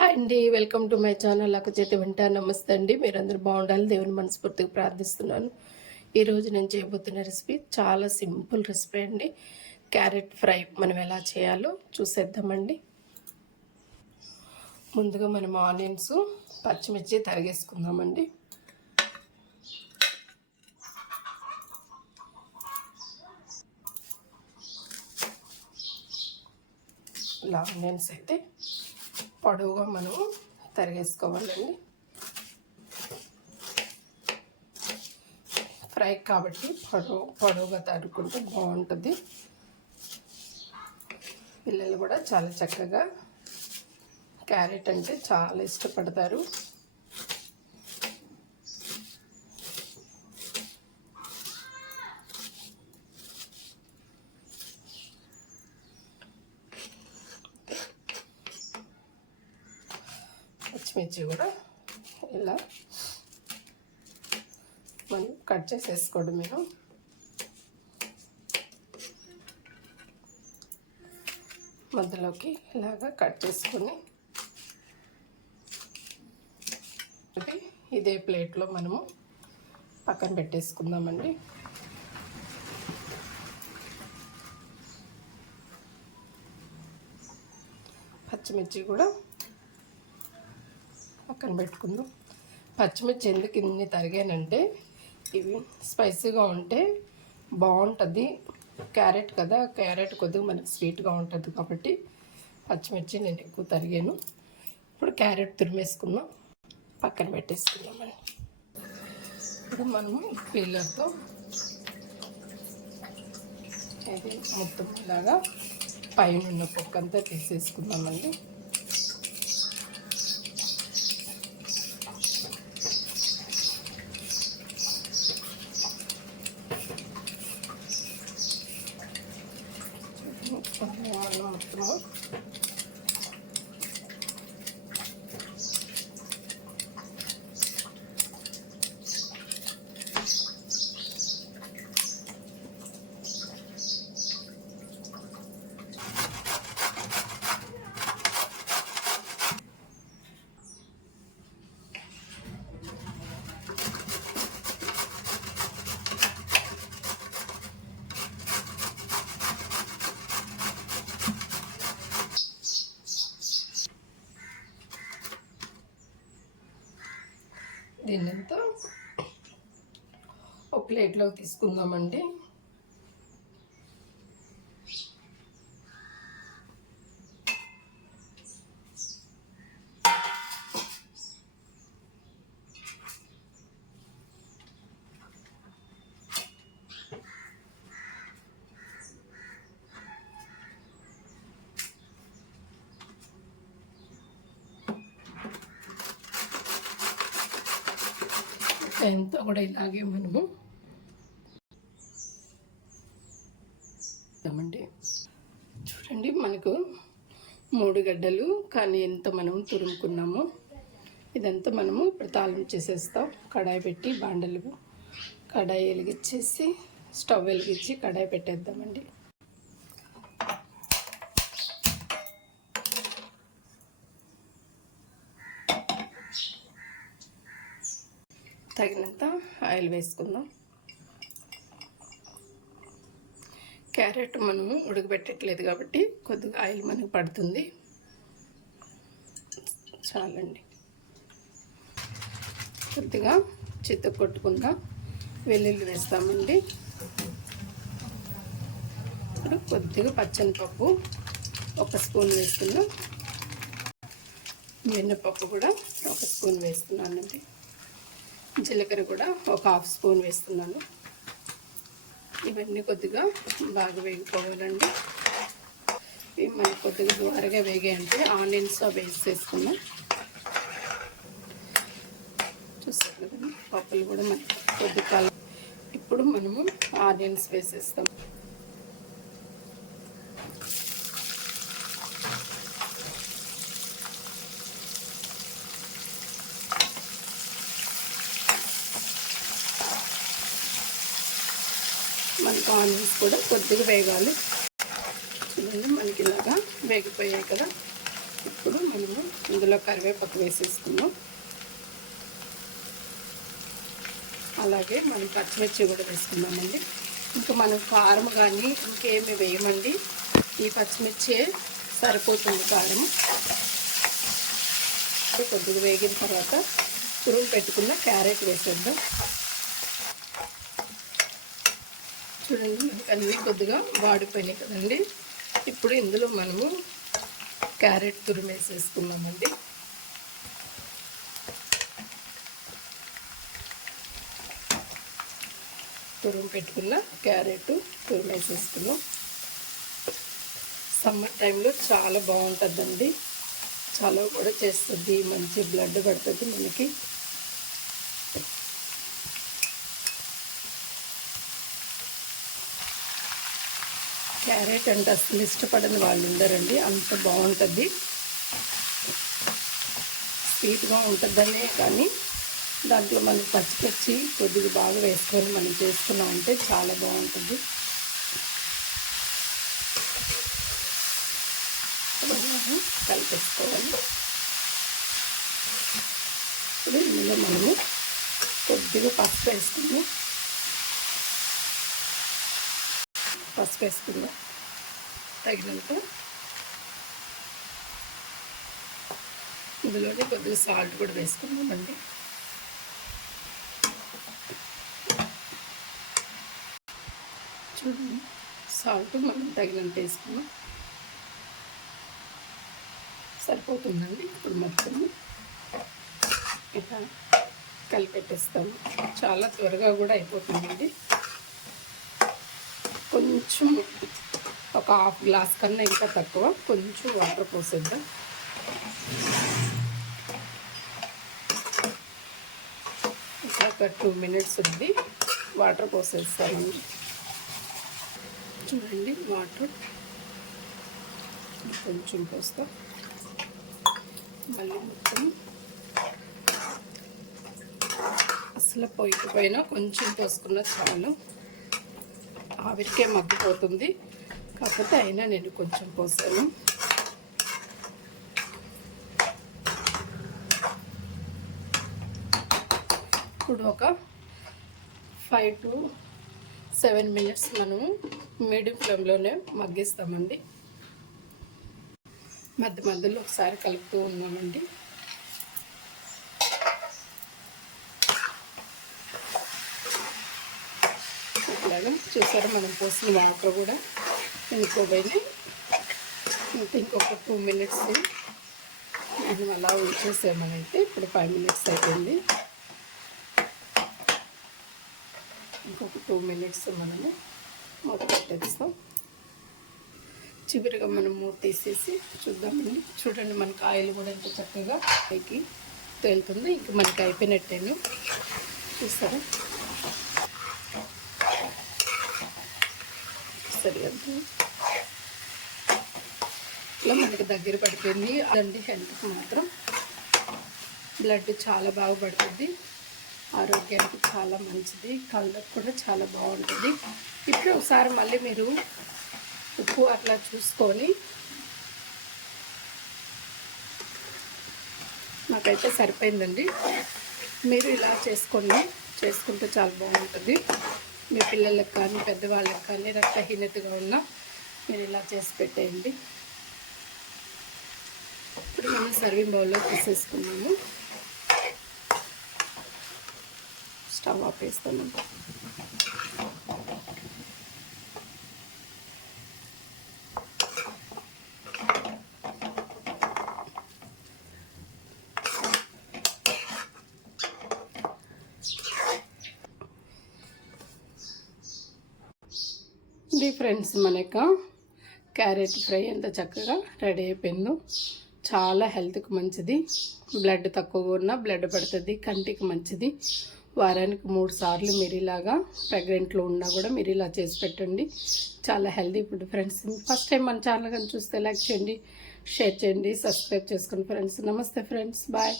Hi అండి welcome to my channel అక్క చేతి వెంట. నమస్తే అండి. మీరందరూ బాగుండాలి దేవుని మనస్ఫూర్తిగా ప్రార్థిస్తున్నాను. ఈరోజు నేను చేయబోతున్న రెసిపీ చాలా సింపుల్ రెసిపీ అండి. క్యారెట్ ఫ్రై మనం ఎలా చేయాలో చూసేద్దామండి. ముందుగా మనం ఆనియన్స్ పచ్చిమిర్చి తరిగేసుకుందామండి. ఇలా ఆనియన్స్ అయితే పొడవుగా మనం తరిగేసుకోవాలండి. ఫ్రై కాబట్టి పొడవు పొడవుగా తరుక్కుంటే బాగుంటుంది. పిల్లలు కూడా చాలా చక్కగా క్యారెట్ అంటే చాలా ఇష్టపడతారు. పచ్చిమిర్చి కూడా ఇలా మనం కట్ చేసేసుకోండి మీరు మధ్యలోకి ఇలాగా కట్ చేసుకొని ఇదే ప్లేట్లో మనము పక్కన పెట్టేసుకుందామండి. పచ్చిమిర్చి కూడా పక్కన పెట్టుకుందాం పచ్చిమిర్చి ఎందుకు ఇన్ని తరిగానంటే ఇవి స్పైసీగా ఉంటే బాగుంటుంది. క్యారెట్ కదా క్యారెట్ కొద్దిగా మనకి స్వీట్గా ఉంటుంది కాబట్టి పచ్చిమిర్చి నేను ఎక్కువ తరిగాను. ఇప్పుడు క్యారెట్ తురిమేసుకుందాం. పక్కన పెట్టేసుకుందామండి ఇప్పుడు మనము పీలర్తో ఇది మొత్తం ఇలాగా పైన ఉన్న పొక్కంతా తీసేసుకుందామండి. நல்லா மொத்தமாக దీన్నంతా ఒక ప్లేట్లోకి తీసుకుందామండి. ఎంత కూడా ఇలాగే మనము అండి చూడండి మనకు మూడు గడ్డలు కానీ ఎంత మనం తురుముకున్నామో ఇదంతా మనము ఇప్పుడు తాళం చేసేస్తాం. కడాయి పెట్టి బాండలు కడాయి వెలిగించేసి స్టవ్ వెలిగించి కడాయి పెట్టేద్దామండి. తగినంత ఆయిల్ వేసుకుందాం. క్యారెట్ మనం ఉడకబెట్టట్లేదు కాబట్టి కొద్దిగా ఆయిల్ మనకు పడుతుంది. చాలండి. కొద్దిగా చిత్త కొట్టుకుందాం. వెల్లుల్లి వేస్తామండి. ఇప్పుడు కొద్దిగా పచ్చని పప్పు ఒక స్పూన్ వేస్తున్నాం మినపప్పు కూడా ఒక స్పూన్ వేస్తున్నానండి. జీలకర్ర కూడా ఒక హాఫ్ స్పూన్ వేస్తున్నాను. ఇవన్నీ కొద్దిగా బాగా వేగిపోవాలండి. ఇవి మనకు కొద్దిగా ద్వారగా వేగాయంటే ఆనియన్స్ వేసి చేసుకున్నాం చూస్తారు కదండి పప్పులు కూడా మనకి కొద్ది కాలం ఇప్పుడు మనము ఆనియన్స్ వేసేస్తాం మనకు ఆనియన్స్ కూడా కొద్దిగా వేగాలి. చూడండి మనకి ఇలాగా వేగిపోయాయి కదా. ఇప్పుడు మనము ఇందులో కరివేపాకు వేసేసుకున్నాం అలాగే మనం పచ్చిమిర్చి కూడా వేసుకున్నామండి ఇంకా మనం కారం కానీ ఇంకేమి వేయమండి. ఈ పచ్చిమిర్చి సరిపోతుంది కారం. కొద్దిగా వేగిన తర్వాత తురుము పెట్టుకున్న క్యారెట్ వేసేద్దాం. చూడండి. మనకి అన్నీ కొద్దిగా వాడిపోయినాయి కదండి. ఇప్పుడు ఇందులో మనము క్యారెట్ తురిమేసేసుకున్నామండి తురుము పెట్టుకున్న క్యారెట్ తురిమేసేసుకున్నాం సమ్మర్ టైంలో చాలా బాగుంటుందండి. చాలా కూడా చేస్తుంది. మంచి బ్లడ్ పడుతుంది మనకి. క్యారెట్ అంటే అసలు ఇష్టపడని వాళ్ళు ఉండరండి అంత బాగుంటుంది. స్వీట్గా ఉంటుందనే కానీ దాంట్లో మనం పచ్చిపచ్చి కొద్దిగా బాగా వేసుకొని మనం చేసుకున్నామంటే చాలా బాగుంటుంది. కలిపేసుకోవాలి. ఇప్పుడు ఇందులో మనము కొద్దిగా పసుపు వేసుకుని పసుపు వేసుకుందాం. తగినంత. ఇందులోనే కొద్దిగా సాల్ట్ కూడా వేసుకుందామండి. చూడండి సాల్ట్ మనం తగినంత వేసుకున్నాం. సరిపోతుందండి ఇప్పుడు మొత్తం. ఇట్లా కలిపెట్టేస్తాము చాలా త్వరగా కూడా అయిపోతుందండి. కొంచెం ఒక హాఫ్ గ్లాస్ కన్నా ఇంకా తక్కువ. కొంచెం వాటర్ పోసేద్దాం. ఇంకా ఒక టూ మినిట్స్ ఉంది. వాటర్ పోసేస్తామండి చూడండి వాటర్. కొంచెం పోస్తాం. మళ్ళీ మొత్తం అసలు పొయ్యి పైన కొంచెం పోసుకున్న చాలు. ఆవిరికే మగ్గిపోతుంది. కాకపోతే అయినా నేను కొంచెం పోసాను. ఇప్పుడు ఒక ఫైవ్ టు సెవెన్ మినిట్స్ మనము మీడియం ఫ్లేమ్లోనే మగ్గిస్తామండి. మధ్య మధ్యలో ఒకసారి కలుపుతూ ఉన్నామండి. చూసారా మనం పోసిన వాటర్ కూడా ఇంకోబోయి ఇంకా ఇంకొక టూ మినిట్స్ మనం అలా ఉంచేసామనంటే ఇప్పుడు ఫైవ్ మినిట్స్ అయిపోయింది. ఇంకొక టూ మినిట్స్ మనము మూత పెట్టేస్తాం. చివరిగా మనం మూత తీసేసి చూద్దామండి చూడండి మనకు ఆయిల్ కూడా ఎంత చక్కగా పైకి తేలుతుంది. ఇంక మనకి అయిపోయినట్టేను? చూస్తారా ఇలా మనకి దగ్గర పడిపోయింది. అదండి హెల్త్కి మాత్రం. బ్లడ్ చాలా బాగా పడుతుంది. ఆరోగ్యానికి చాలా మంచిది. కళ్ళకు కూడా చాలా బాగుంటుంది. ఇప్పుడు ఒకసారి మళ్ళీ మీరు ఉప్పు అట్లా చూసుకొని నాకైతే సరిపోయిందండి. మీరు ఇలా చేసుకోండి చేసుకుంటే చాలా బాగుంటుంది. మీ పిల్లలకు కానీ పెద్దవాళ్ళకి కానీ రక్తహీనతగా ఉన్న మీరు ఇలా చేసి పెట్టేయండి. ఇప్పుడు మనం సర్వింగ్ బౌల్లో తీసేసుకున్నాము స్టవ్ ఆపేస్తాను. ఇది ఫ్రెండ్స్ మనక. క్యారెట్ ఫ్రై ఎంత చక్కగా రెడీ అయిపోయిందో. చాలా హెల్త్కి మంచిది. బ్లడ్ తక్కువగా ఉన్నా బ్లడ్ పడుతుంది కంటికి మంచిది. వారానికి మూడు సార్లు మీరు ఇలాగా ప్రెగ్నెంట్లో ఉన్నా కూడా మీరు ఇలా చేసి పెట్టండి. చాలా healthy food friends. First time మన ఛానల్ కానీ చూస్తే లైక్ చేయండి షేర్ చేయండి సబ్స్క్రైబ్ చేసుకోండి ఫ్రెండ్స్. నమస్తే ఫ్రెండ్స్. బాయ్.